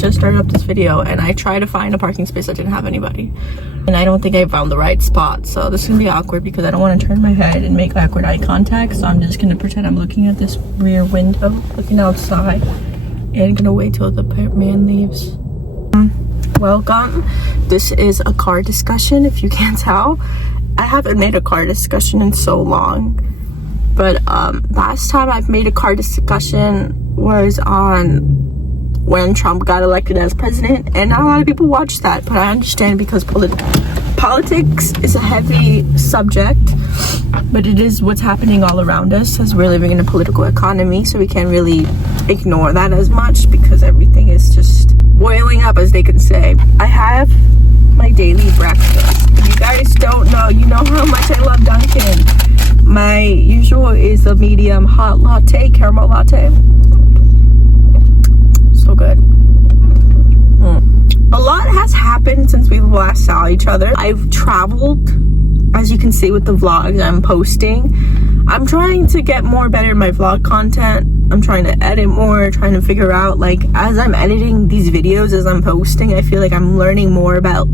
just started up this video and I tried to find a parking space that didn't have anybody. And I don't think I found the right spot. So this is gonna be awkward because I don't want to turn my head and make awkward eye contact. So I'm just gonna pretend I'm looking at this rear window, looking outside, and gonna wait till the man leaves. Welcome. This is a car discussion, if you can't tell. I haven't made a car discussion in so long. But last time I've made a car discussion was on when Trump got elected as president, and not a lot of people watched that, but I understand because politics is a heavy subject, but it is what's happening all around us as we're living in a political economy, so we can't really ignore that as much because everything is just boiling up, as they can say. I have my daily breakfast. If you guys don't know, you know how much I love Dunkin. My usual is a medium hot latte, caramel latte. So good. A lot has happened since we last saw each other. I've traveled, as you can see with the vlogs I'm posting. I'm trying to get better in my vlog content. I'm trying to edit more, trying to figure out, like, as I'm editing these videos, as I'm posting, I feel like I'm learning more about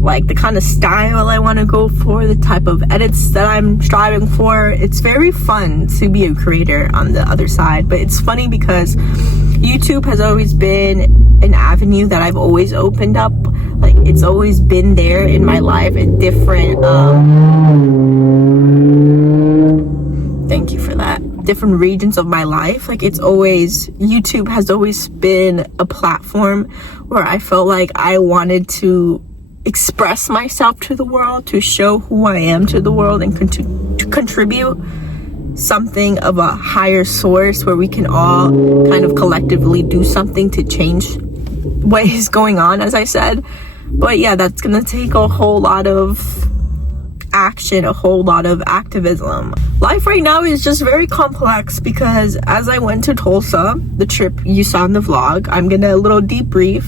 like the kind of style I want to go for, the type of edits that I'm striving for. It's very fun to be a creator on the other side, but it's funny because YouTube has always been an avenue that I've always opened up. Like, it's always been there in my life in different thank you for that, different regions of my life. Like, YouTube has always been a platform where I felt like I wanted to express myself to the world, to show who I am to the world, and to contribute something of a higher source where we can all kind of collectively do something to change what is going on, as I said. But yeah, that's gonna take a whole lot of action, a whole lot of activism. Life right now is just very complex because as I went to Tulsa, the trip you saw in the vlog, I'm gonna a little debrief.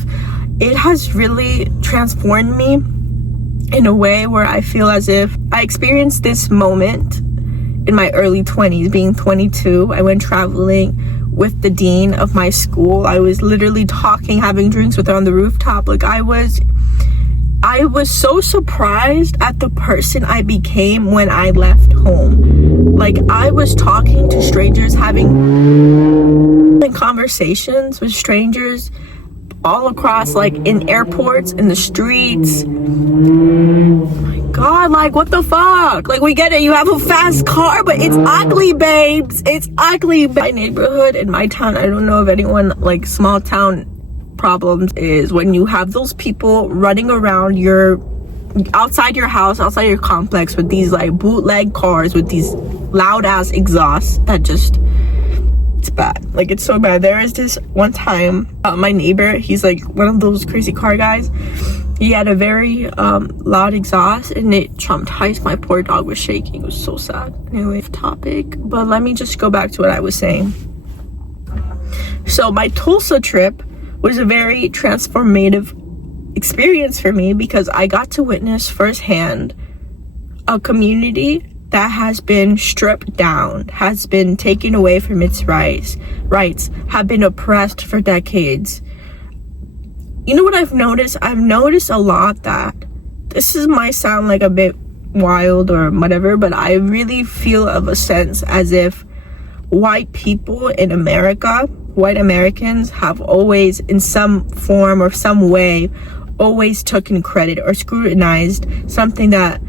It has really transformed me in a way where I feel as if I experienced this moment in my early 20s, being 22. I went traveling with the dean of my school. I was literally talking, having drinks with her on the rooftop. Like, I was so surprised at the person I became when I left home. Like, I was talking to strangers, having conversations with strangers all across, like, in airports, in the streets. Oh my god, like, what the fuck? Like, we get it, you have a fast car, but it's ugly, babes. It's ugly. My neighborhood in my town, I don't know if anyone, like, small town problems is when you have those people running around outside your house, outside your complex with these, like, bootleg cars with these loud ass exhausts that just, it's bad. Like, it's so bad. There is this one time, my neighbor, he's like one of those crazy car guys. He had a very loud exhaust and it traumatized. My poor dog was shaking. It was so sad. Anyway, topic, but let me just go back to what I was saying. So my Tulsa trip was a very transformative experience for me because I got to witness firsthand a community that has been stripped down, has been taken away from its rights, have been oppressed for decades. You know what I've noticed? I've noticed a lot that, this might sound like a bit wild or whatever, but I really feel of a sense as if white people in America, white Americans, have always, in some form or some way, always taken credit or scrutinized something that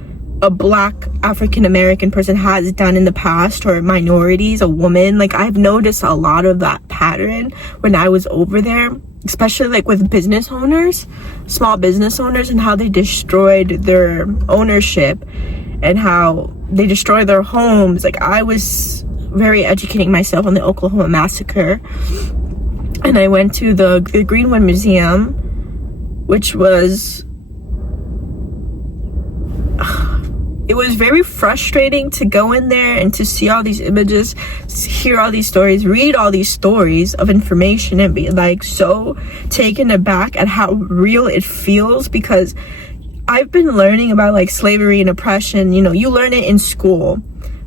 a black African American person has done in the past, or minorities, a woman. Like, I've noticed a lot of that pattern when I was over there, especially like with business owners, small business owners, and how they destroyed their ownership and how they destroyed their homes. Like, I was very educating myself on the Oklahoma massacre, and I went to the Greenwood Museum, which was it was very frustrating to go in there and to see all these images, hear all these stories, read all these stories of information, and be like so taken aback at how real it feels. Because I've been learning about like slavery and oppression, you know, you learn it in school,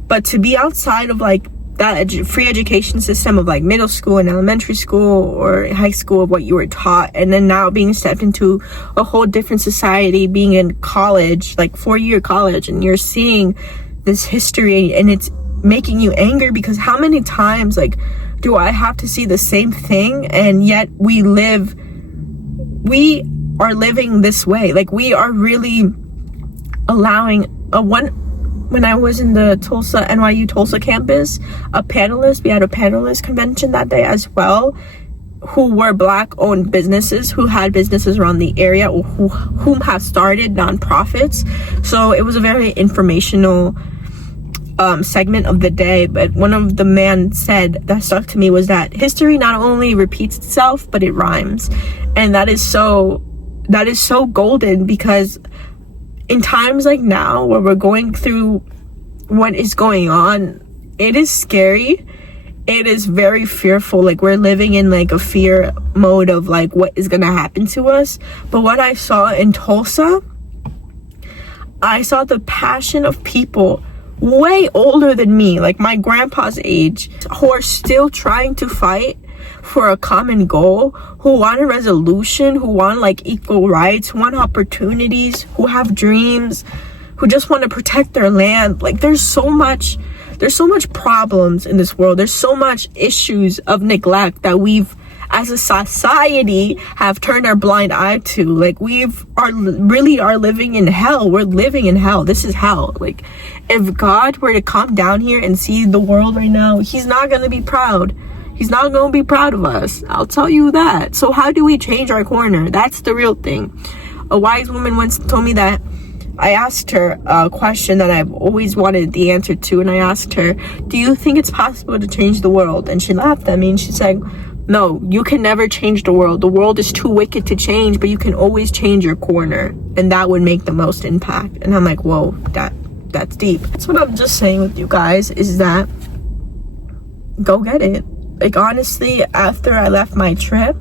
but to be outside of like that free education system of like middle school and elementary school or high school, of what you were taught, and then now being stepped into a whole different society, being in college, like 4-year college, and you're seeing this history, and it's making you angry because how many times like do I have to see the same thing? And yet we are living this way. Like, we are really allowing when I was in the NYU Tulsa campus, we had a panelist convention that day as well, who were Black owned businesses, who had businesses around the area, or who have started nonprofits. So it was a very informational segment of the day. But one of the men said that stuck to me was that history not only repeats itself, but it rhymes. And that is so golden, because in times like now where we're going through what is going on, it is scary. It is very fearful. Like, we're living in like a fear mode of like what is gonna happen to us. But what I saw in Tulsa, I saw the passion of people way older than me, like my grandpa's age, who are still trying to fight for a common goal, who want a resolution, who want like equal rights, who want opportunities, who have dreams, who just want to protect their land. Like, there's so much problems in this world. There's so much issues of neglect that we've, as a society, have turned our blind eye to. Like, we are living in hell. We're living in hell. This is hell. Like, if God were to come down here and see the world right now, he's not going to be proud. He's not going to be proud of us. I'll tell you that. So how do we change our corner? That's the real thing. A wise woman once told me that. I asked her a question that I've always wanted the answer to, and I asked her, do you think it's possible to change the world? And she laughed at me and she said, no, you can never change the world. The world is too wicked to change, but you can always change your corner, and that would make the most impact. And I'm like, whoa, that's deep. That's what I'm just saying with you guys, is that go get it. Like, honestly, after I left my trip,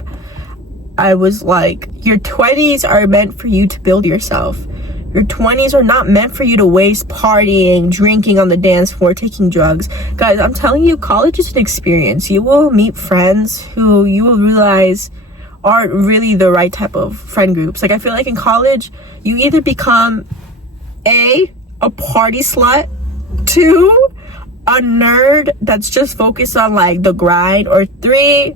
I was like, your 20s are meant for you to build yourself. Your 20s are not meant for you to waste partying, drinking on the dance floor, taking drugs. Guys, I'm telling you, college is an experience. You will meet friends who you will realize aren't really the right type of friend groups. Like, I feel like in college, you either become a party slut, 2, a nerd that's just focused on like the grind, or 3,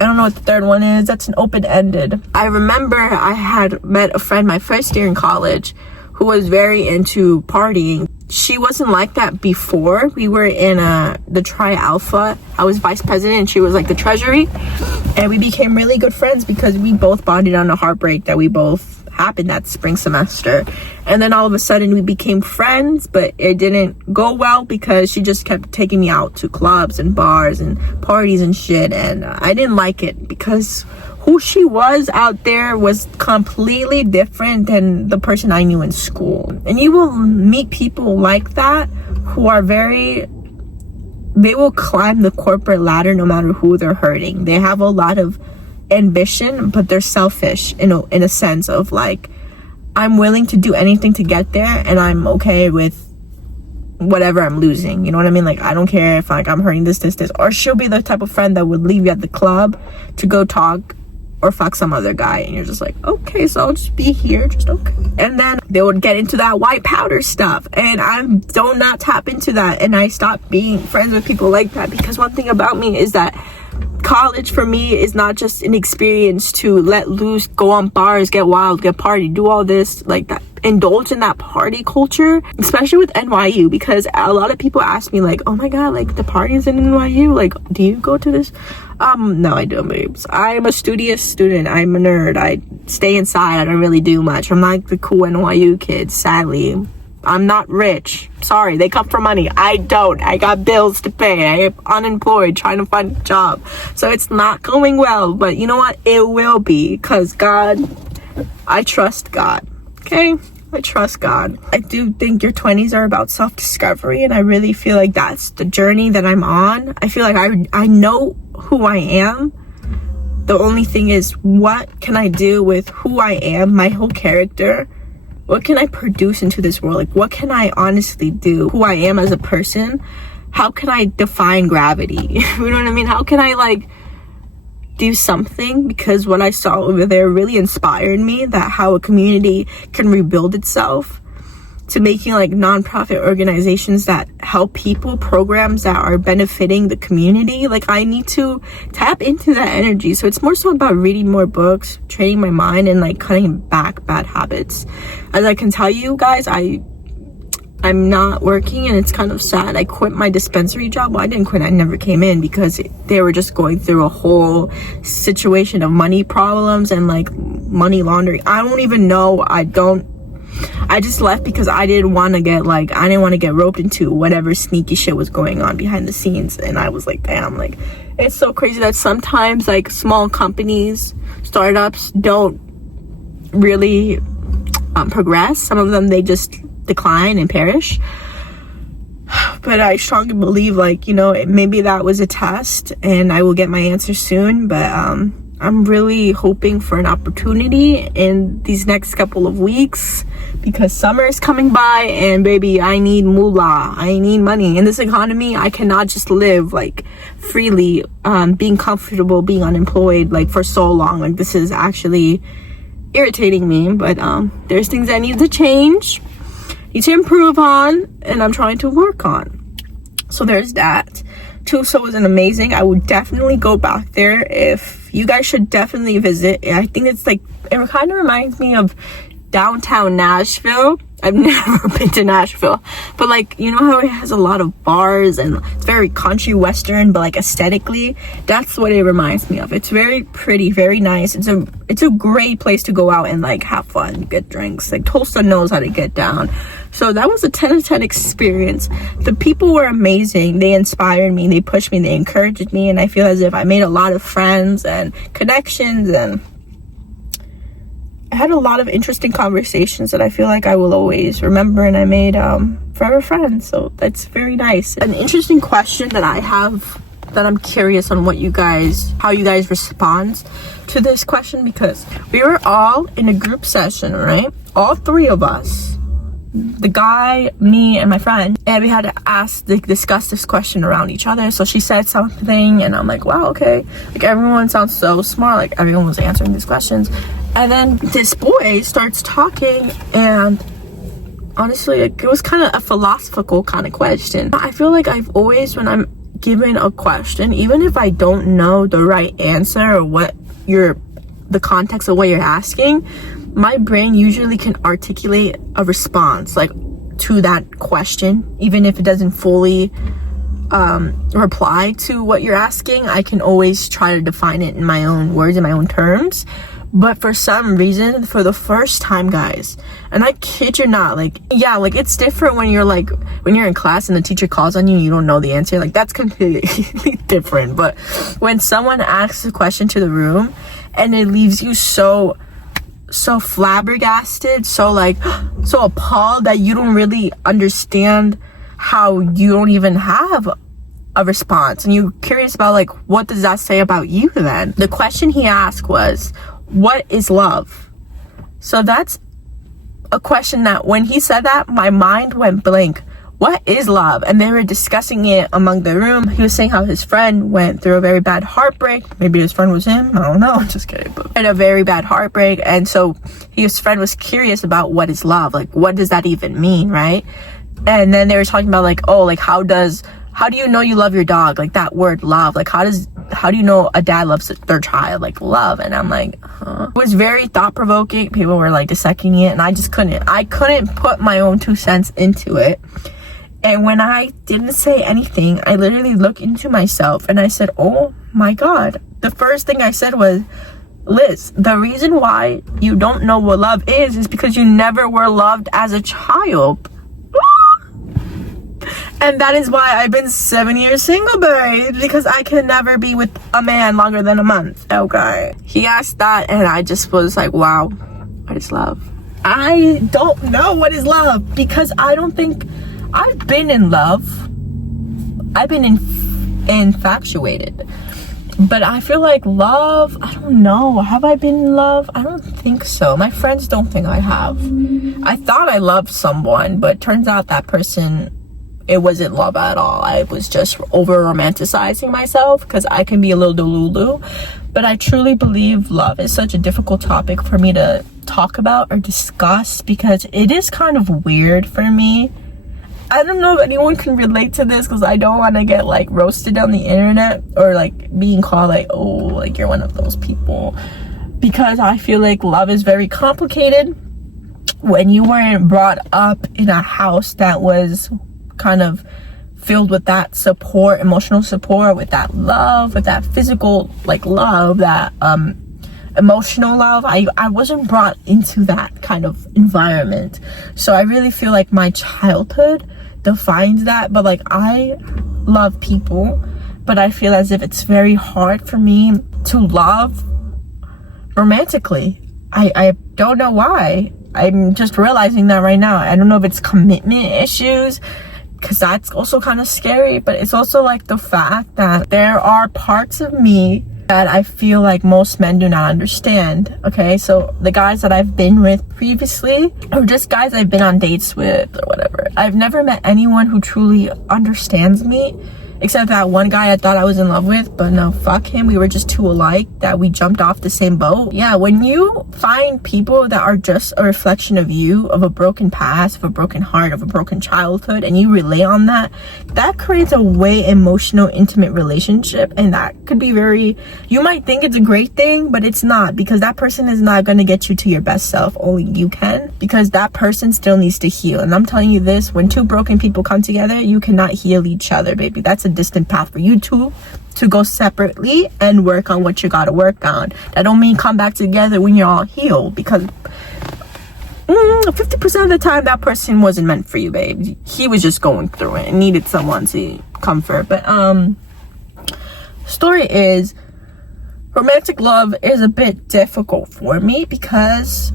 I don't know what the third one is. That's an open-ended. I remember I had met a friend my first year in college who was very into partying. She wasn't like that before. We were in the Tri Alpha. I was vice president and she was like the treasury. And we became really good friends because we both bonded on a heartbreak that we both happened that spring semester. And then all of a sudden we became friends, but it didn't go well because she just kept taking me out to clubs and bars and parties and shit, and I didn't like it because who she was out there was completely different than the person I knew in school. And you will meet people like that who are they will climb the corporate ladder no matter who they're hurting. They have a lot of ambition, but they're selfish in a sense of like, I'm willing to do anything to get there, and I'm okay with whatever I'm losing. You know what I mean? Like, I don't care if like I'm hurting this. Or she'll be the type of friend that would leave you at the club to go talk or fuck some other guy, and you're just like, okay, so I'll just be here, just okay. And then they would get into that white powder stuff, and I do not tap into that, and I stopped being friends with people like that. Because one thing about me is that college for me is not just an experience to let loose, go on bars, get wild, get party, do all this like that, indulge in that party culture, especially with NYU, because a lot of people ask me like, oh my god, like the parties in NYU, like do you go to this? No, I don't, babes. I'm a studious student. I'm a nerd. I stay inside. I don't really do much. I'm like the cool NYU kids, sadly. I'm not rich. Sorry, they come for money. I don't. I got bills to pay. I am unemployed, trying to find a job. So it's not going well. But you know what? It will be, because I trust God. Okay? I trust God. I do think your 20s are about self-discovery, and I really feel like that's the journey that I'm on. I feel like I know who I am. The only thing is, what can I do with who I am, my whole character? What can I produce into this world? Like, what can I honestly do? Who I am as a person how can I define gravity? You know what I mean? How can I like do something? Because what I saw over there really inspired me, that how a community can rebuild itself, to making like nonprofit organizations that help people, programs that are benefiting the community. Like, I need to tap into that energy. So it's more so about reading more books, training my mind, and like cutting back bad habits. As I can tell you guys, I'm not working, and it's kind of sad. I quit my dispensary job. Well, I didn't quit, I never came in, because they were just going through a whole situation of money problems and like money laundering. I don't even know. I just left because I didn't want to get roped into whatever sneaky shit was going on behind the scenes. And I was like, damn, like, it's so crazy that sometimes like small companies, startups don't really progress. Some of them, they just decline and perish. But I strongly believe, like, you know, maybe that was a test and I will get my answer soon. But I'm really hoping for an opportunity in these next couple of weeks, because summer is coming by, and baby, I need moolah. I need money. In this economy, I cannot just live like freely, being comfortable, being unemployed like for so long. Like, this is actually irritating me. But there's things I need to change, need to improve on, and I'm trying to work on. So there's that. Tulsa was amazing. I would definitely go back there. If you guys should definitely visit. I think it's like, it kind of reminds me of downtown Nashville. I've never been to Nashville, but like, you know how it has a lot of bars and it's very country western, but like aesthetically, that's what it reminds me of. It's very pretty, very nice. It's a great place to go out and like have fun, get drinks. Like, Tulsa knows how to get down. So that was a 10 out of 10 experience. The people were amazing. They inspired me, they pushed me, they encouraged me, and I feel as if I made a lot of friends and connections, and I had a lot of interesting conversations that I feel like I will always remember, and I made forever friends. So that's very nice. An interesting question that I have, that I'm curious on how you guys respond to this question, because we were all in a group session, right? All three of us, the guy, me, and my friend, and we had to discuss this question around each other. So she said something, and I'm like, wow, okay, like everyone sounds so smart, like everyone was answering these questions. And then this boy starts talking, and honestly, like, it was kind of a philosophical kind of question. I feel like I've always, when I'm given a question, even if I don't know the right answer or what the context of what you're asking, my brain usually can articulate a response like to that question. Even if it doesn't fully reply to what you're asking, I can always try to define it in my own words, in my own terms. But for some reason, for the first time, guys, and I kid you not, like, yeah, like, it's different when you're in class and the teacher calls on you and you don't know the answer. Like, that's completely different. But when someone asks a question to the room and it leaves you so flabbergasted, so appalled that you don't really understand how you don't even have a response, and you're curious about, like, what does that say about you then? The question he asked was, what is love? So that's a question that, when he said that, my mind went blank. What is love? And they were discussing it among the room. He was saying how his friend went through a very bad heartbreak. Maybe his friend was him, I don't know, I'm just kidding. But had a very bad heartbreak, and so his friend was curious about what is love, like, what does that even mean, right? And then they were talking about, like, oh, like, how do you know you love your dog? Like, that word love, like, how do you know a dad loves their child? Like, love. And I'm like, huh. It was very thought-provoking. People were like dissecting it, and I couldn't put my own 2 cents into it. And when I didn't say anything, I literally looked into myself and I said, oh my God. The first thing I said was, Liz, the reason why you don't know what love is because you never were loved as a child. And that is why I've been 7 years single, babe, because I can never be with a man longer than a month. Okay. He asked that, and I just was like, wow, what is love? I don't know what is love, because I don't think I've been in love. I've been infatuated. But I feel like love, I don't know. Have I been in love? I don't think so. My friends don't think I have. I thought I loved someone, but turns out that person it wasn't love at all. I was just over romanticizing myself, because I can be a little delulu. But I truly believe love is such a difficult topic for me to talk about or discuss, because it is kind of weird for me. I don't know if anyone can relate to this, because I don't want to get like roasted on the internet, or like being called like, oh, like you're one of those people, because I feel like love is very complicated when you weren't brought up in a house that was kind of filled with that support, emotional support, with that love, with that physical like love, that emotional love. I wasn't brought into that kind of environment, so I really feel like my childhood defines that. But like, I love people, but I feel as if it's very hard for me to love romantically. I don't know why. I'm just realizing that right now. I don't know if it's commitment issues, because that's also kind of scary, but it's also like the fact that there are parts of me that I feel like most men do not understand. Okay, so the guys that I've been with previously, or just guys I've been on dates with or whatever, I've never met anyone who truly understands me, except that one guy I thought I was in love with, but no, fuck him. We were just too alike that we jumped off the same boat. Yeah, when you find people that are just a reflection of you, of a broken past, of a broken heart, of a broken childhood, and you relate on that, that creates a way emotional, intimate relationship. And that could be very, you might think it's a great thing, but it's not, because that person is not going to get you to your best self. Only you can, because that person still needs to heal. And I'm telling you this, when two broken people come together, you cannot heal each other, baby. That's a distant path for you two to go separately and work on what you gotta work on. That don't mean come back together when you're all healed, because 50% of the time that person wasn't meant for you, babe. He was just going through it and needed someone to comfort. But story is, romantic love is a bit difficult for me, because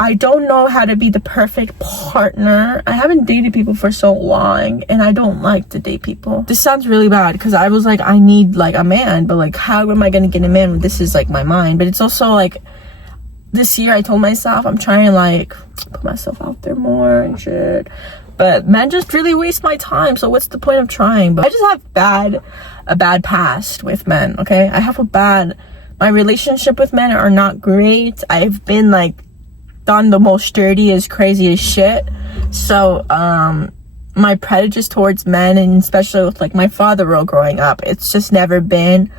I don't know how to be the perfect partner. I haven't dated people for so long, and I don't like to date people. This sounds really bad, because I was like, I need like a man, but like, how am I gonna get a man when this is like my mind? But it's also like, this year I told myself I'm trying to like put myself out there more and shit, but men just really waste my time, so what's the point of trying? But I just have a bad past with men. Okay, I have my relationship with men are not great. I've been like done the most dirtiest, craziest shit. So my prejudice towards men, and especially with like my father role growing up, it's just never been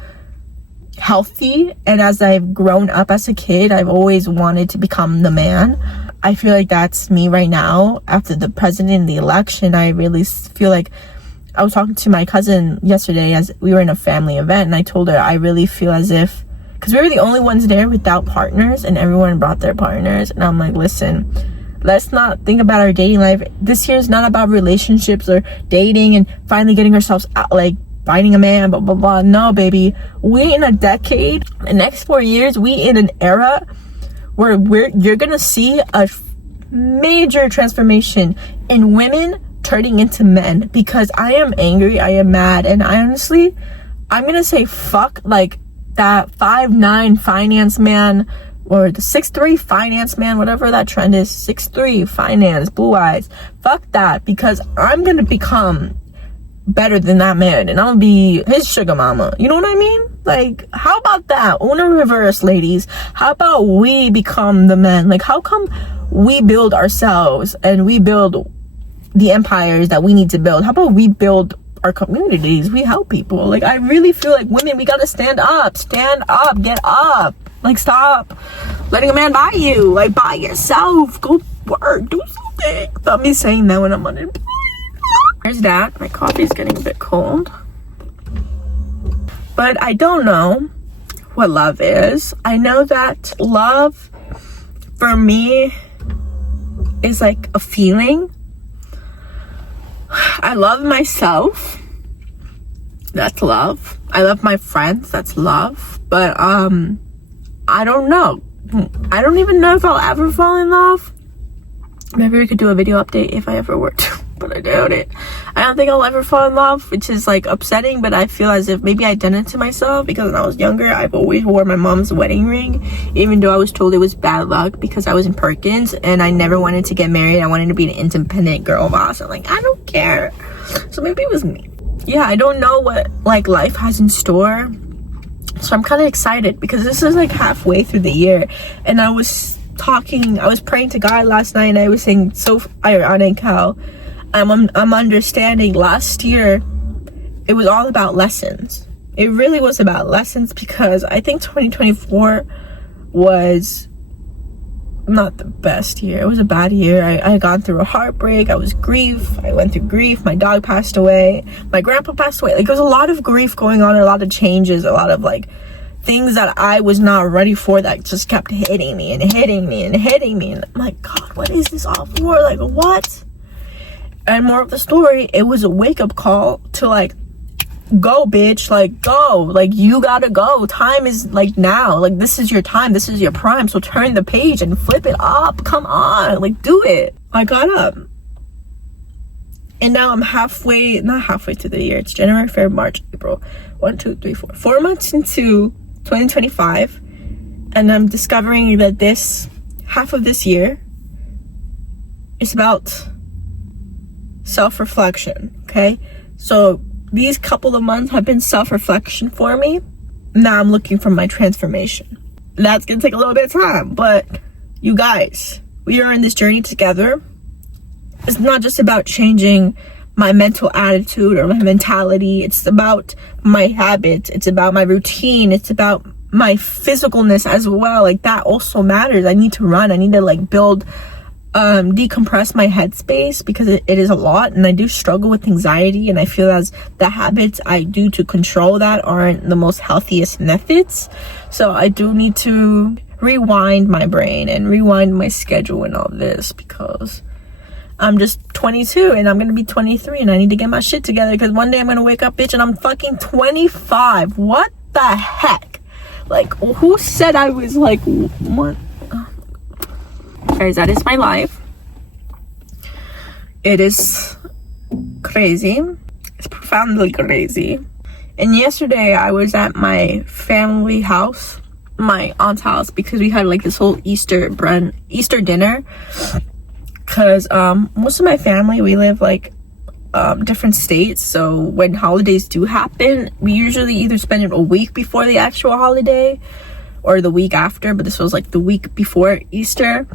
healthy. And as I've grown up as a kid, I've always wanted to become the man. I feel like that's me right now after the president and the election. I really feel like, I was talking to my cousin yesterday as we were in a family event, and I told her I really feel as if, because we were the only ones there without partners, and everyone brought their partners. And I'm like, listen, let's not think about our dating life. This year is not about relationships or dating and finally getting ourselves out, like finding a man, blah, blah, blah. No, baby. We in a decade, the next 4 years, we in an era where you're going to see a major transformation in women turning into men, because I am angry, I am mad, and I honestly, I'm going to say fuck, like, that 5'9" finance man, or the 6'3" finance man, whatever that trend is, 6'3" finance, blue eyes, fuck that, because I'm gonna become better than that man, and I'm gonna be his sugar mama. You know what I mean? Like, how about that? Uno reverse, ladies. How about we become the men? Like, how come we build ourselves and we build the empires that we need to build? How about we build our communities? We help people. Like, I really feel like women, we gotta stand up, get up. Like, stop letting a man buy you. Like, buy yourself, go work, do something. Stop me saying that when I'm unemployed. There's that. My coffee is getting a bit cold, but I don't know what love is. I know that love for me is like a feeling. I love myself. That's love. I love my friends. That's love. But I don't know. I don't even know if I'll ever fall in love. Maybe we could do a video update if I ever were to. but I doubt it. I don't think I'll ever fall in love, which is like upsetting, but I feel as if maybe I done it to myself, because when I was younger, I've always wore my mom's wedding ring, even though I was told it was bad luck because I was in Perkins and I never wanted to get married. I wanted to be an independent girl boss. I'm like, I don't care. So maybe it was me. Yeah, I don't know what like life has in store. So I'm kind of excited because this is like halfway through the year, and I was praying to God last night, and I was saying, so ironic how I'm understanding last year it was all about lessons. It really was about lessons, because I think 2024 was not the best year. It was a bad year. I gone through a heartbreak. I went through grief. My dog passed away. My grandpa passed away. Like, there was a lot of grief going on, a lot of changes, a lot of like things that I was not ready for, that just kept hitting me and hitting me and hitting me. And I'm like, God, what is this all for? Like, what? And more of the story, it was a wake-up call to like, go bitch, like go, like you gotta go. Time is like now, like this is your time, this is your prime, so turn the page and flip it up. Come on, like do it. I got up, and now I'm not halfway through the year. It's January, February, March, April, 1, 2, 3, 4 months into 2025, and I'm discovering that this half of this year is about self-reflection. Okay, so these couple of months have been self-reflection for me. Now I'm looking for my transformation. That's gonna take a little bit of time, but you guys, we are in this journey together. It's not just about changing my mental attitude or my mentality. It's about my habits. It's about my routine. It's about my physicalness as well. Like, that also matters. I need to run. I need to like build decompress my headspace, because it is a lot, and I do struggle with anxiety, and I feel as the habits I do to control that aren't the most healthiest methods. So I do need to rewind my brain and rewind my schedule and all this, because I'm just 22 and I'm gonna be 23, and I need to get my shit together, because one day I'm gonna wake up, bitch, and I'm fucking 25. What the heck? Like, who said I was like, what? Guys, that is my life. It is crazy. It's profoundly crazy. And yesterday I was at my family house, my aunt's house, because we had like this whole Easter dinner, because most of my family, we live like different states, so when holidays do happen, we usually either spend it a week before the actual holiday or the week after, but this was like the week before Easter,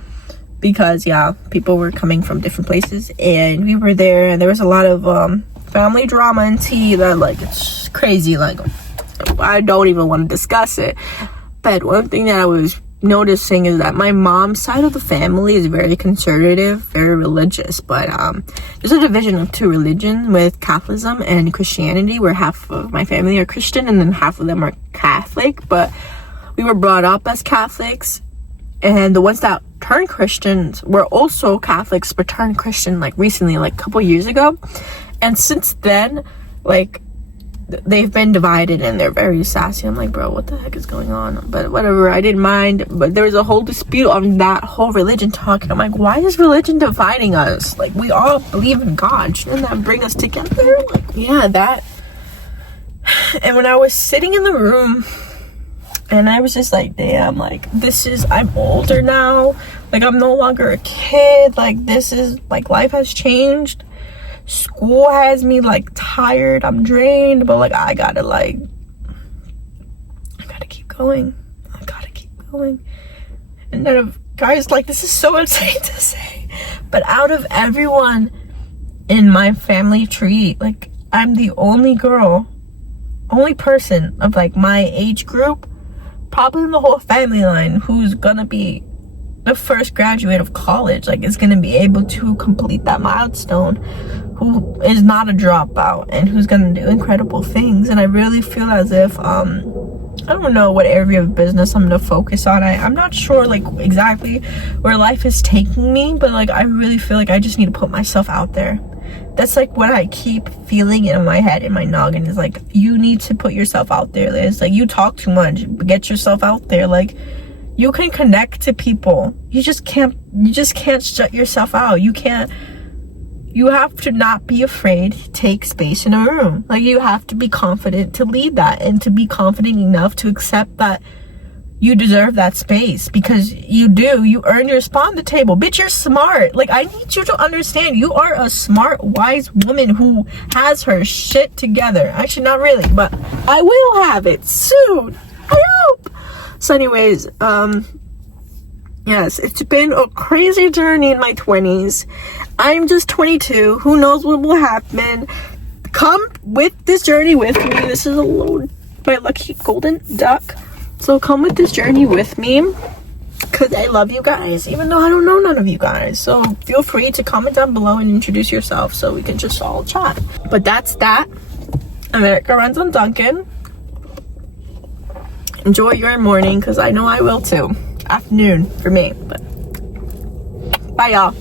because yeah, people were coming from different places, and we were there, and there was a lot of family drama and tea that like, it's crazy. Like, I don't even want to discuss it. But one thing that I was noticing is that my mom's side of the family is very conservative, very religious, but there's a division of two religions with Catholicism and Christianity, where half of my family are Christian and then half of them are Catholic. But we were brought up as Catholics, and the ones that turned Christians were also Catholics but turned Christian like recently, like a couple years ago. And since then, like, they've been divided and they're very sassy. I'm like, bro, what the heck is going on? But whatever, I didn't mind. But there was a whole dispute on that whole religion talk, and I'm like, why is religion dividing us? Like, we all believe in God. Shouldn't that bring us together? Like, yeah, that. And when I was sitting in the room, and I was just like, damn, like, I'm older now. Like, I'm no longer a kid. Like, this is, like, life has changed. School has me, like, tired. I'm drained. But, like, I gotta keep going. And then, guys, like, this is so insane to say, but out of everyone in my family tree, like, I'm the only person of, like, my age group, probably in the whole family line, who's gonna be the first graduate of college, like, is gonna be able to complete that milestone, who is not a dropout, and who's gonna do incredible things. And I really feel as if I don't know what area of business I'm gonna focus on. I'm not sure like exactly where life is taking me, but like, I really feel like I just need to put myself out there. That's like what I keep feeling in my head, in my noggin, is like, you need to put yourself out there, Liz. Like, you talk too much, get yourself out there. Like, you can connect to people, you just can't shut yourself out. You can't you have to not be afraid to take space in a room. Like, you have to be confident to lead that, and to be confident enough to accept that you deserve that space, because you do. You earn your spot on the table. Bitch, you're smart. Like, I need you to understand, you are a smart, wise woman who has her shit together. Actually, not really, but I will have it soon. I hope. So anyways, yes, it's been a crazy journey in my 20s. I'm just 22. Who knows what will happen? Come with this journey with me. This is my lucky golden duck. So come with this journey with me, because I love you guys, even though I don't know none of you guys. So feel free to comment down below and introduce yourself so we can just all chat. But that's that. America runs on Dunkin. Enjoy your morning, because I know I will too. Afternoon for me. But bye, y'all.